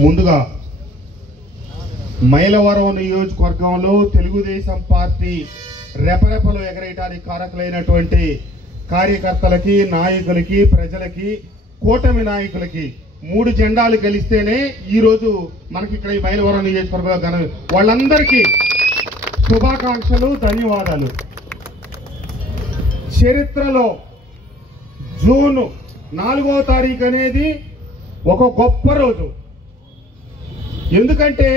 ముందుగా మైలవరం నియోజకవర్గంలో తెలుగుదేశం పార్టీ రెపరెపలు ఎగరేయడానికి కారకులైనటువంటి కార్యకర్తలకి, నాయకులకి, ప్రజలకి, కూటమి నాయకులకి 3 జెండాలు గెలిస్తేనే ఈరోజు మనకి ఇక్కడ ఈ మైలవరం నియోజకవర్గంలో వాళ్ళందరికీ శుభాకాంక్షలు, ధన్యవాదాలు. చరిత్రలో జూన్ 4వ తారీఖు అనేది ఒక గొప్ప రోజు. ఎందుకంటే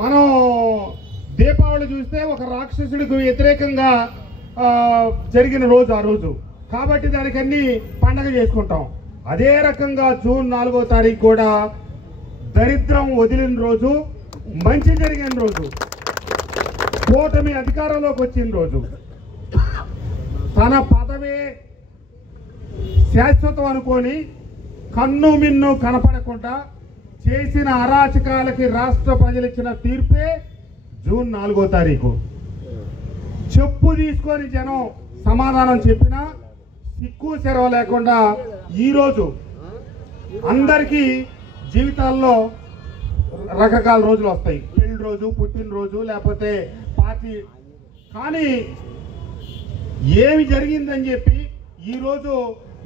మనం దీపావళి చూస్తే ఒక రాక్షసుడికి వ్యతిరేకంగా జరిగిన రోజు ఆ రోజు, కాబట్టి దానికి అన్ని పండగ చేసుకుంటాం. అదే రకంగా జూన్ 4వ తారీఖు కూడా దరిద్రం వదిలిన రోజు, మంచి జరిగిన రోజు, కూటమి అధికారంలోకి వచ్చిన రోజు, తన పదవే శాశ్వతం అనుకొని కన్ను మిన్ను కనపడకుండా చేసిన అరాచకాలకి రాష్ట్ర ప్రజలు ఇచ్చిన తీర్పే జూన్ 4వ తారీఖు. చెప్పు తీసుకొని జనం సమాధానం చెప్పినా సిక్కు సెరవ లేకుండా ఈరోజు అందరికీ జీవితాల్లో రకరకాల రోజులు వస్తాయి. పెళ్లి రోజు, పుట్టినరోజు, లేకపోతే పార్టీ. కానీ ఏమి జరిగిందని చెప్పి ఈరోజు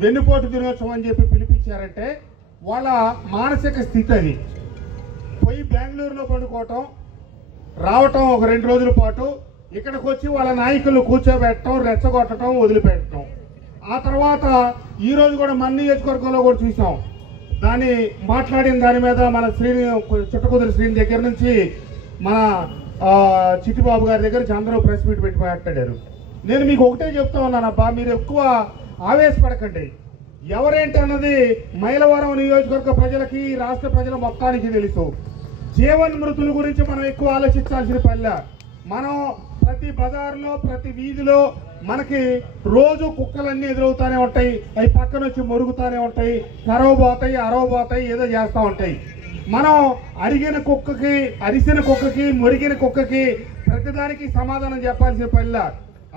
వెన్నుపోటు దినోత్సవం అని చెప్పి పిలిపించారంటే వాళ్ళ మానసిక స్థితి అది. పోయి బెంగళూరులో పడుకోవటం, రావటం ఒక 2 రోజుల పాటు, ఇక్కడికి వచ్చి వాళ్ళ నాయకులు కూర్చోబెట్టడం, రెచ్చగొట్టడం, వదిలిపెట్టడం. ఆ తర్వాత ఈరోజు కూడా మన నియోజకవర్గంలో కూడా చూసాం. మాట్లాడిన దాని మీద మన చుట్టకుదురు శ్రీని దగ్గర నుంచి మన చిట్టిబాబు గారి దగ్గర నుంచి అందరూ ప్రెస్ మీట్ పెట్టి మాట్లాడారు. నేను మీకు ఒకటే చెప్తా ఉన్నానబ్బా, మీరు ఎక్కువ ఆవేశపడకండి. ఎవరేంటి అన్నది మైలవరం నియోజకవర్గ ప్రజలకి, రాష్ట్ర ప్రజల మొత్తానికి తెలుసు. జీవన్మృతుల గురించి మనం ఎక్కువ ఆలోచించాల్సిన పనిలే. మనం ప్రతి బజార్లో, ప్రతి వీధిలో మనకి రోజు కుక్కలన్నీ ఎదురవుతానే ఉంటాయి. అవి పక్కన వచ్చి మొరుగుతానే ఉంటాయి, కరవబోతాయి, అరవబోతాయి, ఏదో చేస్తూ ఉంటాయి. మనం అరిగిన కుక్కకి, అరిసిన కుక్కకి, మురిగిన కుక్కకి ప్రతిదానికి సమాధానం చెప్పాల్సిన పనిలే.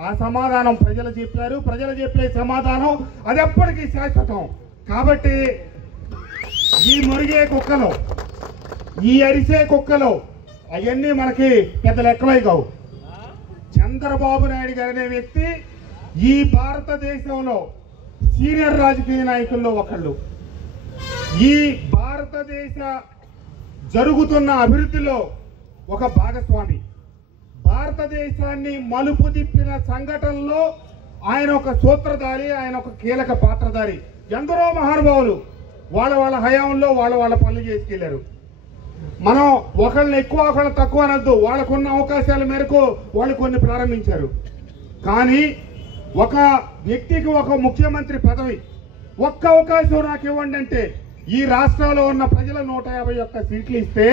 ఆ సమాధానం ప్రజలు చెప్పారు. ప్రజలు చెప్పే సమాధానం అది ఎప్పటికీ శాశ్వతం. కాబట్టి ఈ మురిగే కుక్కలు, ఈ అరిసే కుక్కలు అవన్నీ మనకి పెద్ద లెక్కలై కావు. చంద్రబాబు నాయుడు గారు అనే వ్యక్తి ఈ భారతదేశంలో సీనియర్ రాజకీయ నాయకుల్లో ఒకళ్ళు. ఈ భారతదేశ జరుగుతున్న అభివృద్ధిలో ఒక భాగస్వామి. భారతదేశాన్ని మలుపు తిప్పిన సంఘటనలో ఆయన ఒక సూత్రధారి, ఆయన ఒక కీలక పాత్రధారి. ఎందరో మహానుభావులు వాళ్ళ హయాంలో వాళ్ళ పనులు చేసుకెళ్లారు. మనం ఒకళ్ళని ఎక్కువ, ఒకళ్ళని తక్కువ అనొద్దు. వాళ్ళకున్న అవకాశాల మేరకు వాళ్ళు కొన్ని ప్రారంభించారు. కానీ ఒక వ్యక్తికి ఒక ముఖ్యమంత్రి పదవి, ఒక్క అవకాశం నాకు ఇవ్వండి అంటే ఈ రాష్ట్రంలో ఉన్న ప్రజల 151 సీట్లు ఇస్తే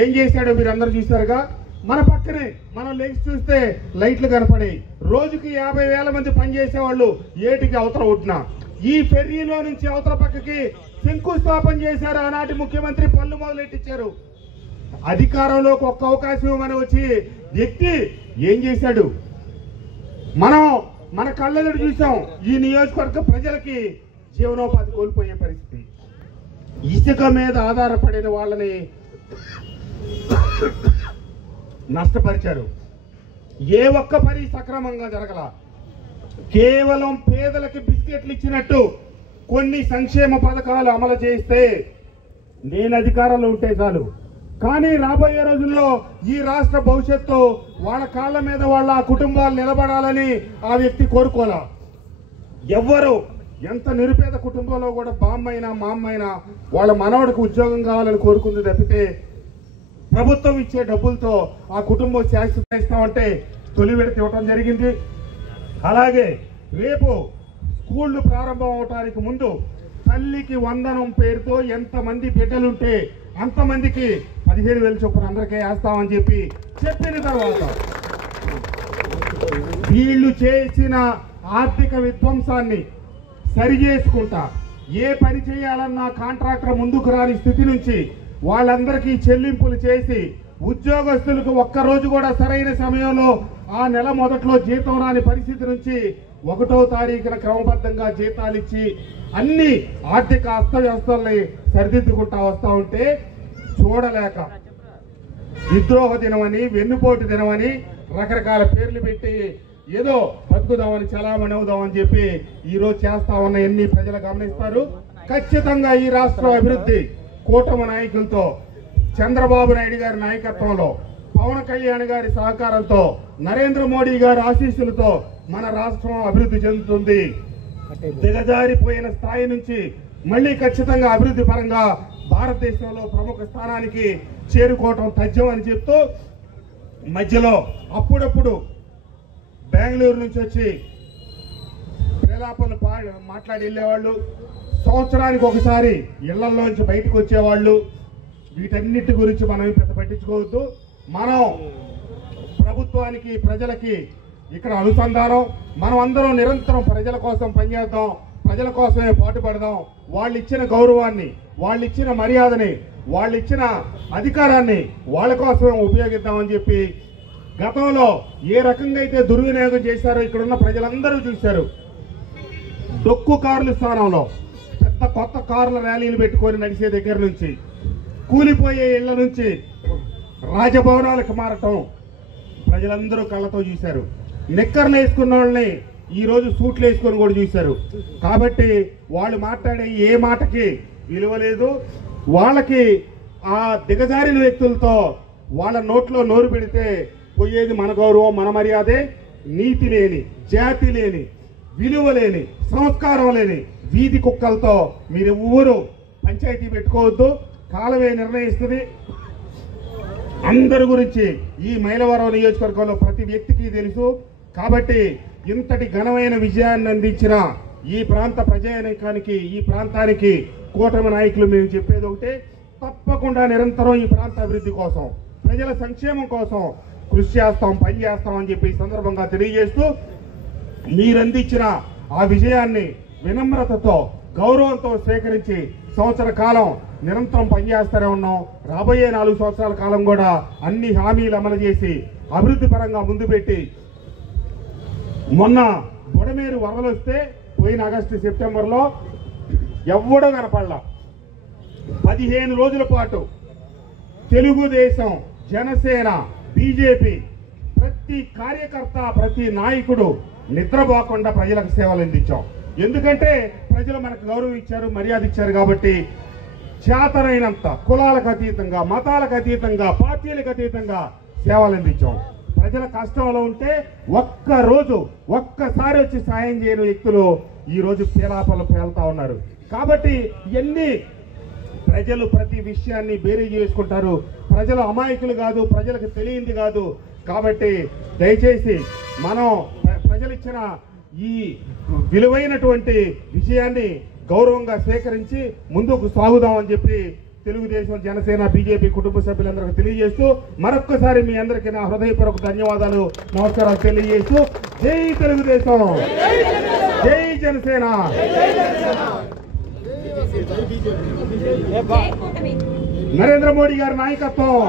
ఏం చేశాడో మీరు అందరూ చూశారుగా. మన పక్కనే మనం లెగ్స్ చూస్తే లైట్లు కనపడే, రోజుకి 50,000 మంది పనిచేసేవాళ్ళు ఏటికి అవతల ఒడ్డున. ఈ ఫెర్రీలో నుంచి అవతల పక్కకి శంకుస్థాపన చేశారు ఆనాటి ముఖ్యమంత్రి. పనులు మొదలెట్టించారు. అధికారంలోకి ఒక్క అవకాశం ఇవ్వమని వచ్చి వ్యక్తి ఏం చేశాడు మనం మన కళ్ళెదురు చూసాం. ఈ నియోజకవర్గ ప్రజలకి జీవనోపాధి కోల్పోయే పరిస్థితి. ఇసుక మీద ఆధారపడిన వాళ్ళని నష్టపరిచారు. ఏ ఒక్క పని సక్రమంగా జరగల. కేవలం పేదలకి బిస్కెట్లు ఇచ్చినట్టు కొన్ని సంక్షేమ పథకాలు అమలు చేస్తే నేను అధికారంలో ఉంటే చాలు. కానీ రాబోయే రోజుల్లో ఈ రాష్ట్ర భవిష్యత్తు వాళ్ళ కాళ్ళ మీద వాళ్ళ కుటుంబాలు నిలబడాలని ఆ వ్యక్తి కోరుకోలే. ఎవ్వరు ఎంత నిరుపేద కుటుంబంలో కూడా బామ్మైనా మామ్మైనా వాళ్ళ మనవడికి ఉద్యోగం కావాలని కోరుకుంది తప్పితే ప్రభుత్వం ఇచ్చే డబ్బులతో ఆ కుటుంబం శాశ్వతిస్తామంటే తొలి విడత ఇవ్వటం జరిగింది. అలాగే రేపు స్కూళ్లు ప్రారంభం అవటానికి ముందు తల్లికి వందనం పేరుతో ఎంతమంది బిడ్డలుంటే అంతమందికి 15,000 చొప్పున అందరికీ వేస్తామని చెప్పిన తర్వాత వీళ్ళు చేసిన ఆర్థిక విధ్వంసాన్ని సరిచేసుకుంటా ఏ పని చేయాలన్నా కాంట్రాక్టర్ ముందుకు రాని స్థితి నుంచి వాళ్ళందరికీ చెల్లింపులు చేసి ఉద్యోగస్తులకు ఒక్కరోజు కూడా సరైన సమయంలో ఆ నెల మొదట్లో జీతం రాని పరిస్థితి నుంచి 1వ తారీఖున క్రమబద్ధంగా జీతాలు ఇచ్చి అన్ని ఆర్థిక అస్తవ్యవస్థల్ని సరిదిద్దుకుంటా వస్తా ఉంటే చూడలేక విద్రోహ దినమని, వెన్నుపోటు దినమని రకరకాల పేర్లు పెట్టి ఏదో బతుకుదామని, చలామణి అవుదామని చెప్పి ఈరోజు చేస్తా ఉన్న ఎన్ని ప్రజలు గమనిస్తారు. ఖచ్చితంగా ఈ రాష్ట్ర అభివృద్ధి కూటమి నాయకులతో, చంద్రబాబు నాయుడు గారి నాయకత్వంలో, పవన్ కళ్యాణ్ గారి సహకారంతో, నరేంద్ర మోడీ గారి ఆశీస్సులతో మన రాష్ట్రం అభివృద్ధి చెందుతుంది. దిగజారిపోయిన స్థాయి నుంచి మళ్ళీ ఖచ్చితంగా అభివృద్ధి పరంగా భారతదేశంలో ప్రముఖ స్థానానికి చేరుకోవటం తథ్యం అని చెప్తూ, మధ్యలో అప్పుడప్పుడు బెంగళూరు నుంచి వచ్చి ప్రేలాపనలు మాట్లాడి వెళ్ళేవాళ్ళు, సంవత్సరానికి ఒకసారి ఇళ్లలోంచి బయటకు వచ్చేవాళ్ళు. వీటన్నిటి గురించి మనం పెద్ద పట్టించుకోవద్దు. మనం ప్రభుత్వానికి, ప్రజలకి ఇక్కడ అనుసంధానం. మనం అందరం నిరంతరం ప్రజల కోసం పనిచేద్దాం, ప్రజల కోసమే పాటుపడదాం. వాళ్ళు ఇచ్చిన గౌరవాన్ని, వాళ్ళు ఇచ్చిన మర్యాదని, వాళ్ళు ఇచ్చిన అధికారాన్ని వాళ్ళ కోసమే ఉపయోగిద్దామని చెప్పి, గతంలో ఏ రకంగా అయితే దుర్వినియోగం చేశారో ఇక్కడున్న ప్రజలందరూ చూశారు. డొక్కు కార్ల స్థానంలో పెద్ద కొత్త కార్ల ర్యాలీలు పెట్టుకొని నడిచే దగ్గర నుంచి, కూలిపోయే ఇళ్ల నుంచి రాజభవనాలకు మారటం ప్రజలందరూ కళ్ళతో చూశారు. నిక్కర్లు వేసుకున్న వాళ్ళని ఈరోజు సూట్లు వేసుకొని కూడా చూశారు. కాబట్టి వాళ్ళు మాట్లాడే ఏ మాటకి విలువ లేదు. వాళ్ళకి ఆ దిగజారిన వ్యక్తులతో వాళ్ళ నోట్లో నోరు పెడితే పోయేది మన గౌరవం, మన మర్యాదే. నీతి లేని, జాతి లేని, విలువ లేని, సంస్కారం లేని వీధి కుక్కలతో మీరు ఎవ్వరూ పంచాయతీ పెట్టుకోవద్దు. కాలమే నిర్ణయిస్తుంది. అందరి గురించి ఈ మైలవరం నియోజకవర్గంలో ప్రతి వ్యక్తికి తెలుసు. కాబట్టి ఇంతటి ఘనమైన విజయాన్ని అందించిన ఈ ప్రాంత ప్రజానీకానికి, ఈ ప్రాంతానికి కూటమి నాయకులు మేము చెప్పేది ఒకటే, తప్పకుండా నిరంతరం ఈ ప్రాంత అభివృద్ధి కోసం, ప్రజల సంక్షేమం కోసం కృషి చేస్తాం, పని చేస్తామని చెప్పి ఈ సందర్భంగా తెలియజేస్తూ, మీరందించిన ఆ విజయాన్ని వినమ్రతతో, గౌరవంతో స్వీకరించి సంవత్సర కాలం నిరంతరం పనిచేస్తూనే ఉన్నాం. రాబోయే 4 సంవత్సరాల కాలం కూడా అన్ని హామీలు అమలు చేసి అభివృద్ధి పరంగా ముందు పెట్టి, మొన్న బుడమేరు వరదలు వస్తే పోయిన ఆగస్టు, సెప్టెంబర్లో ఎవ్వడూ కనపడలా. 15 రోజుల పాటు తెలుగుదేశం, జనసేన, బీజేపీ ప్రతి కార్యకర్త, ప్రతి నాయకుడు నిద్రపోకుండా ప్రజలకు సేవలు అందించాం. ఎందుకంటే ప్రజలు మనకు గౌరవం ఇచ్చారు, మర్యాద ఇచ్చారు. కాబట్టి చేతనైనంత కులాలకు అతీతంగా, మతాలకు అతీతంగా, పార్టీలకు అతీతంగా సేవలు అందించాం. ప్రజల కష్టంలో ఉంటే ఒక్కసారి వచ్చి సాయం చేయని వ్యక్తులు ఈరోజు పేలాపలు పేలుతా ఉన్నారు. కాబట్టి ఇవన్నీ ప్రజలు ప్రతి విషయాన్ని బేరీ చేసుకుంటారు. ప్రజలు అమాయకులు కాదు, ప్రజలకు తెలియంది కాదు. కాబట్టి దయచేసి మనం ప్రజలు ఇచ్చిన ఈ విలువైనటువంటి విషయాన్ని గౌరవంగా స్వీకరించి ముందుకు సాగుదామని చెప్పి తెలుగుదేశం, జనసేన, బీజేపీ కుటుంబ సభ్యులందరికీ తెలియజేస్తూ, మరొక్కసారి మీ అందరికీ నా హృదయపూర్వక ధన్యవాదాలు, నమస్కారాలు తెలియజేస్తూ, జై తెలుగుదేశం, జై జనసేన. నరేంద్ర మోడీ గారి నాయకత్వం.